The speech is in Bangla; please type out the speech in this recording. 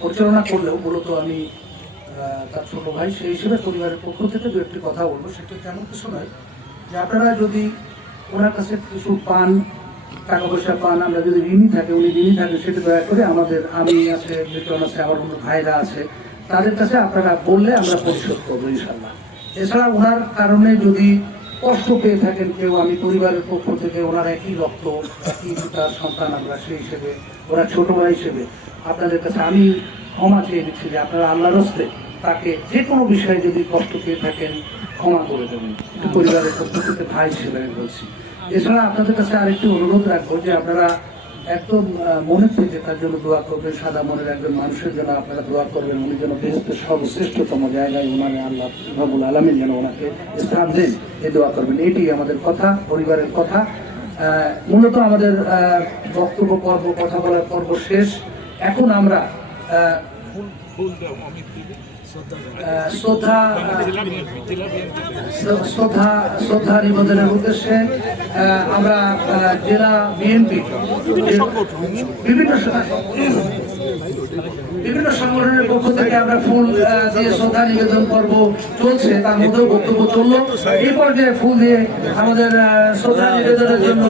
পরিচালনা করলেও মূলত আমি তার ছোট ভাই সেই হিসেবে পরিবারের পক্ষ থেকে দু একটি কথা বলবো। সেটা তেমন কিছু নয় যে আপনারা যদি ওনার কাছে কিছু পান, টাকা পয়সা পান, আমরা যদি ঋণী থাকে, উনি ঋণী থাকে, সেটা দয়া করে আমাদের, আমি আছে, বিক্রম আছে, আমার অন্য ভাইরা আছে, তাদের কাছে আপনারা বললে আমরা পরিশোধ করবো ইনশাল্লাহ। এছাড়া ওনার কারণে যদি কষ্ট পেয়ে থাকেন কেউ, আমি পরিবারের পক্ষ থেকে, ওনার একই রক্ত, একই পিতার সন্তান আমরা, সেই হিসেবে ওরা ছোট ভাই হিসেবে আপনাদের কাছে আমি ক্ষমা চেয়ে দিচ্ছি যে আপনারা আল্লাহর হস্তে তাকে যে কোনো বিষয়ে যদি কষ্ট পেয়ে থাকেন ক্ষমা করে দেবেন, পরিবারের পক্ষ থেকে ভাই হিসেবে আমি বলছি। এছাড়া আপনাদের কাছে আরেকটি অনুরোধ রাখবো যে আপনারা একদম মনে থেকে তার জন্য দোয়া করবেন, সাদা মনের একজন মানুষের জন্য আপনারা দোয়া করবেন, উনি যেন বেহেশতের সর্বশ্রেষ্ঠতম জায়গায় ওনারে আল্লাহ রব্বুল আলামিন যেন ওনাকে স্থান দেন, এই দোয়া করবেন। এটি আমাদের কথা, পরিবারের কথা। মূলত আমাদের বক্তব্য পর্ব, কথা বলার পর্ব শেষ। এখন আমরা শ্রদ্ধা নিবেদনের উদ্দেশ্যে আমরা জেলা বিএনপি বিভিন্ন সংগঠনের পক্ষ থেকে আমরা ফুল দিয়ে শ্রদ্ধা নিবেদন পর্ব চলছে, তার মধ্যেও বক্তব্য চললো। এই পর্যায়ে ফুল দিয়ে আমাদের শ্রদ্ধা নিবেদনের জন্য